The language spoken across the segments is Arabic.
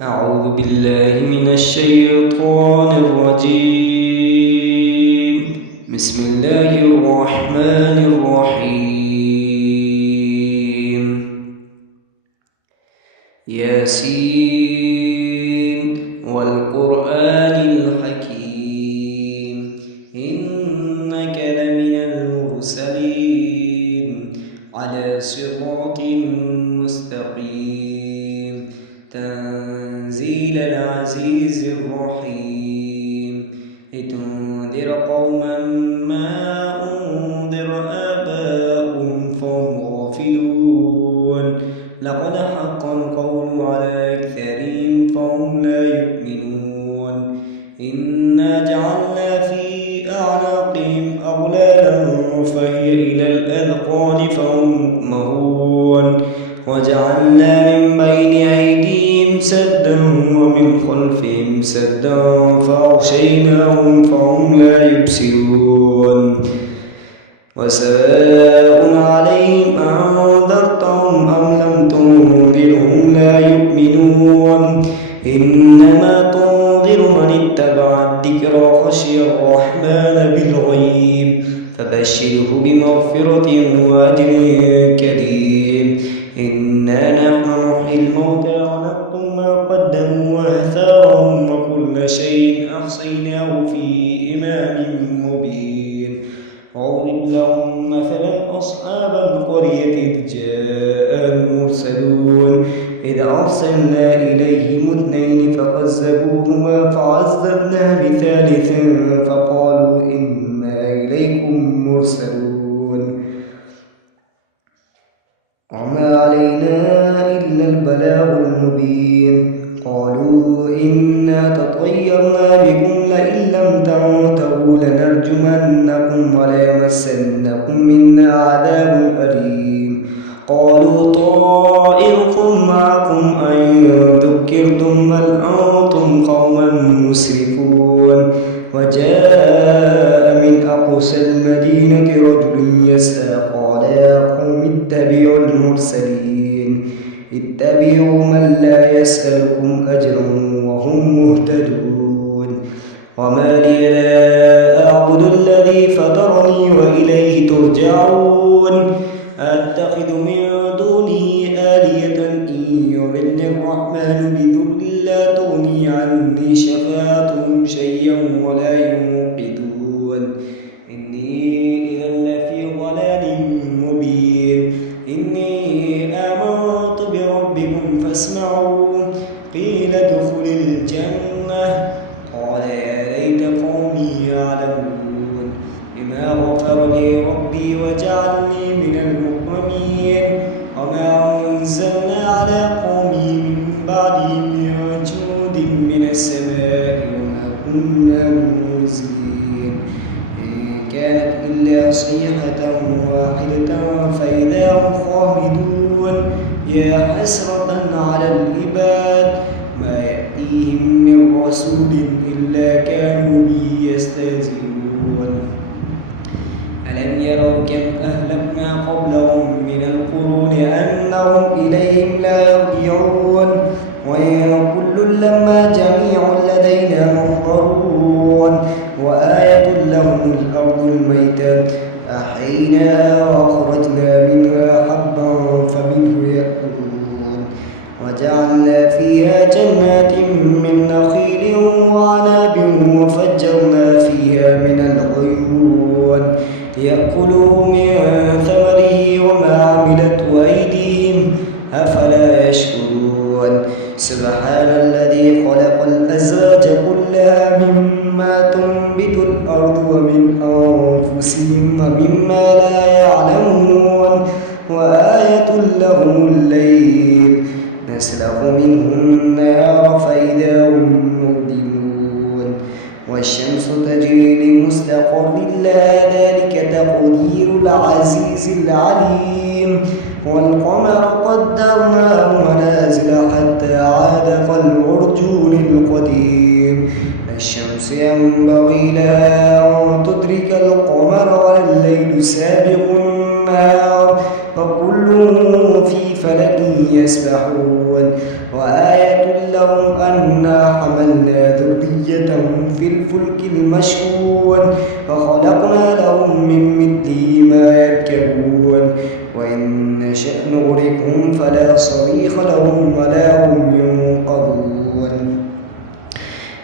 أعوذ بالله من الشيطان الرجيم. بسم الله الرحمن الرحيم. ياسين والقرآن الحكيم إنك لمن المرسلين على صراط مستقيم تنزيل العزيز الرحيم لتنذر قوما ما أنذر آباؤهم فهم غافلون لقد حق القول على أكثرهم فهم لا يؤمنون إنا جعلنا في أعناقهم أغلالا فهي إلى الأذقان فهم مقمحون وجعلنا من بين أيديهم سدا ومن خلفهم سدا فأغشيناهم فهم لا يبصرون وسواء عليهم أنذرتهم أم لم تنذرهم لا يؤمنون إنما تنذر من اتبع الذكر وخشي الرحمن بالغيب فبشره بمغفرة وأجر كريم إنا نحن نحيي الموتى ونكتب ما قدموا وآثارهم وكل شيء أحصيناه في إمام مبين واضرب لهم مثلا أصحاب القرية إذ جاء المرسلون إذ أرسلنا إليهم اثنين فكذبوهما فعززنا بثالث فقالوا إنا إليكم مرسلون وما علينا إلا البلاغ المبين قالوا إنا تطيرنا بكم لئن لم تنتهوا لنرجمنكم وليمسنكم منا عذاب أليم قالوا طائركم معكم أئن ذكرتم بل أنتم قوما مسرفون وجاء من أقصى المدينة رجل يسعى قال يا قوم اتبعوا المرسلين اتبعوا من لا يسألكم أجرا وهم مهتدون وما لي لا أعبد الذي فطرني وإليه ترجعون أتخذ من دونه آلهة إن يردني الرحمن بضر لا تغني عني شفاعتهم شيئا ولا ينقذون إني إذا لفي ضلال مبين إني آمنت بربكم فاسمعون قيل ادخل الجنة قال يا ليت قومي يعلمون بما غفر لي ربي وجعلني من المكرمين وما أنزلنا على قومه من بعده من جود من السماء وما كنا منزلين إن كانت إلا صيحة واحدة فإذا هم خامدون يا حسرة على العباد ما يأتيهم من رسول إلا كانوا به يستهزئون ألم يروا كم أهلكنا قبلهم من القرون أنهم إليهم لا يرجعون وإن كل لما جميع لدينا محضرون وآية لهم الأرض الميتة أحييناها وأخرجنا منها حبا فمنه يأكلون وجعلنا فيها جنات من نخيل وعناب وفجرنا فيها من العيون يأكلوا من ثمره وما عملته أيديهم أفلا يشكرون سبحان الذي خلق الأزواج كلها مما تنبت الأرض ومن أنفسهم ومما لا يعلمون وآية لهم الليل نسلخ منه النهار فإذا هم مظلمون والشمس تجري لمستقر لها ذلك تقدير العزيز العليم والقمر قدرناه منازل حتى عاد كالعرجون القديم الشمس ينبغي لها أن تدرك القمر والليل سابق النهار وكل في فلك يسبحون وآية لهم لهم في الفلك المشحون فخلقنا لهم من مثله ما يركبون وإن نشأ نغرقهم فلا صريخ لهم ولا هم ينقذون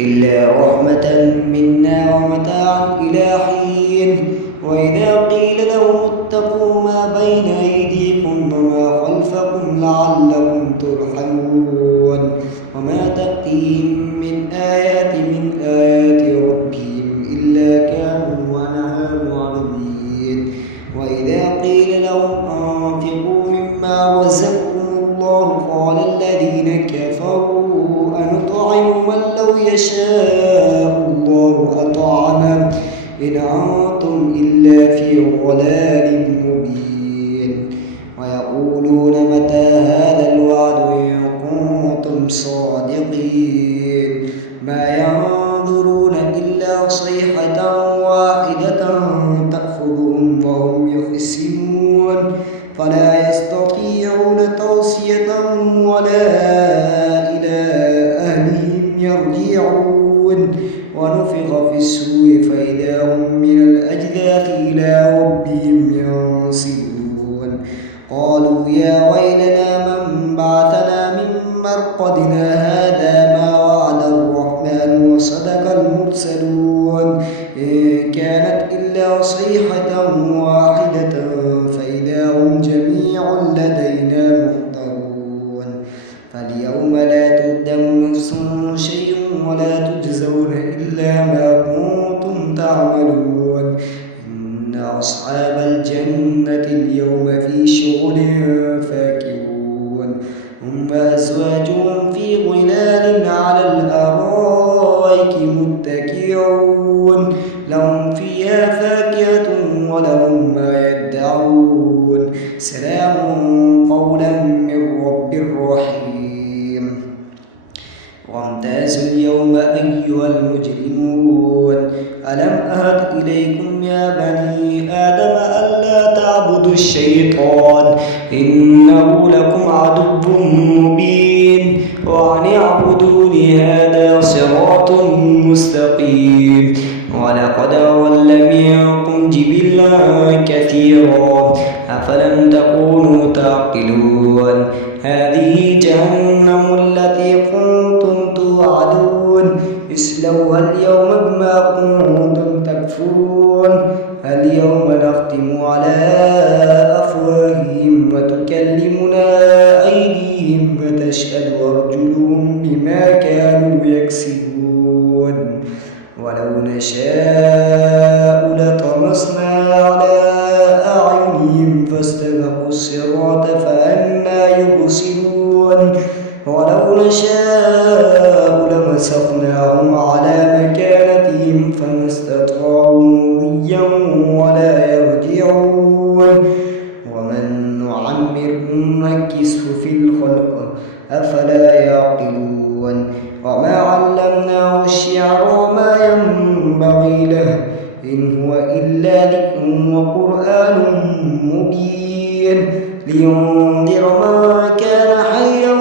إلا رحمة منا ومتاعا إلى حين وإذا قيل لهم اتقوا ما بين أيديكم وما خلفكم لعلكم ترحمون وما تأتيهم من آيات ربهم إلا كانوا عنها معرضين وإذا قيل لهم أنفقوا مما رزقكم الله قال الذين كفروا أنطعم من لو يشاء الله أطعمه إن أنتم إلا في ضلال مبين ويقولون متى هذا الوعد إن كنتم صادقين ما ينظرون إلا صيحة واحدة تأخذهم وهم يخصمون فلا يستطيعون توصية ولا إلى أهلهم يرجعون ونفخ في السور فإذا هم من الأجداث إلى ربهم ينسلون قالوا يا ويلنا من بعثنا من مرقدنا هذا ما وعد الرحمن وصدق المرسلون إن كانت إلا صيحة واحدة فإذا هم جميع لدينا محضرون فاليوم لا تظلم نفس شيء ولا تجزون إلا ما كنتم تعملون إن أصحاب الجنة اليوم في شغل فاكهون هم وأزواجهم في ظلال على الأرائك متكئون لهم فيها فاكهة ولهم ما يدعون سلام قولا من رب رحيم وامتازوا اليوم أيها المجرمون ألم أهد إليكم يا بني آدم ألا تعبدوا الشيطان إنه لكم عدو مبين وأن اعبدوني هذا صراط مستقيم ولقد أضل منكم جبلا كثيرا أفلم تكونوا تعقلون هذه جهنم التي كنتم توعدون اصلوها اليوم بما كنتم تكفرون اليوم نختم على أفواههم وتكلمنا أيديهم وتشهد أرجلهم بما كانوا يكسبون ولو نشاء لطمسنا على أعينهم فاستبقوا الصراط فأنى يبصرون ولو نشاء لمسخناهم على مكانتهم فما استطاعوا مضيا ولا يرجعون ومن نعمره نكسه في الخلق أفلا يعقلون وما علمناه الشعر وما ينبغي له إن هو إلا ذكر وقرآن مبين لينذر من كان حيا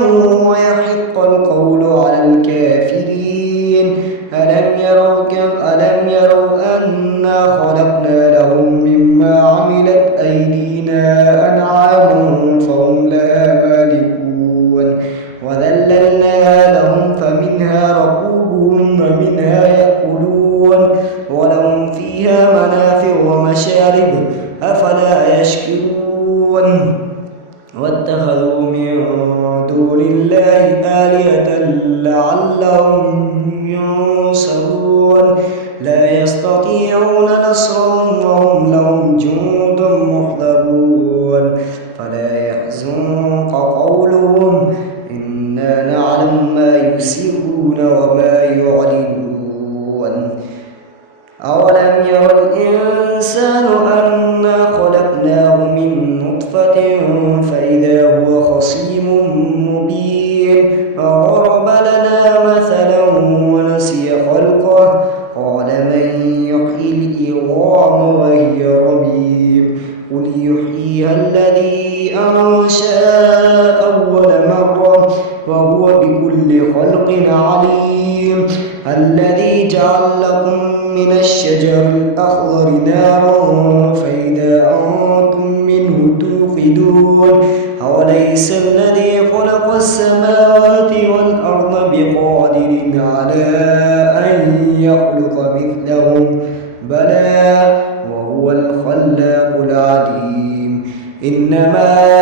ويحق القول على الكافرين ألم يروا أنا خلقنا لهم مما عملت أيدينا أنعاما فهم لها مالكون وذللناها لهم فمنها ركوبهم ومنها يأكلون ولهم فيها منافع ومشارب أفلا يشكرون واتخذوا من دون الله آلهة لعلهم ينصرون لا يستطيعون نصرهم وهم لهم جند محضرون فلا يحزنك قولهم إنا نعلم ما يسرون وما يعلنون أولم ير الإنسان أنا خلقناه من نطفة فإذا هو خصيم مبين وضرب لنا مثلا ونسي خلقه قال من يحيي العظام وهي رميم قل يحييها الذي أنشأ أول مرة وهو بكل خلق عليم الذي جعل لكم من الشجر الأخضر نارا فإذا أنتم منه توقدون أوليس الذي خلق السماوات والأرض بقادر على أن يخلق مثلهم بلى وهو الخلاق العليم إنما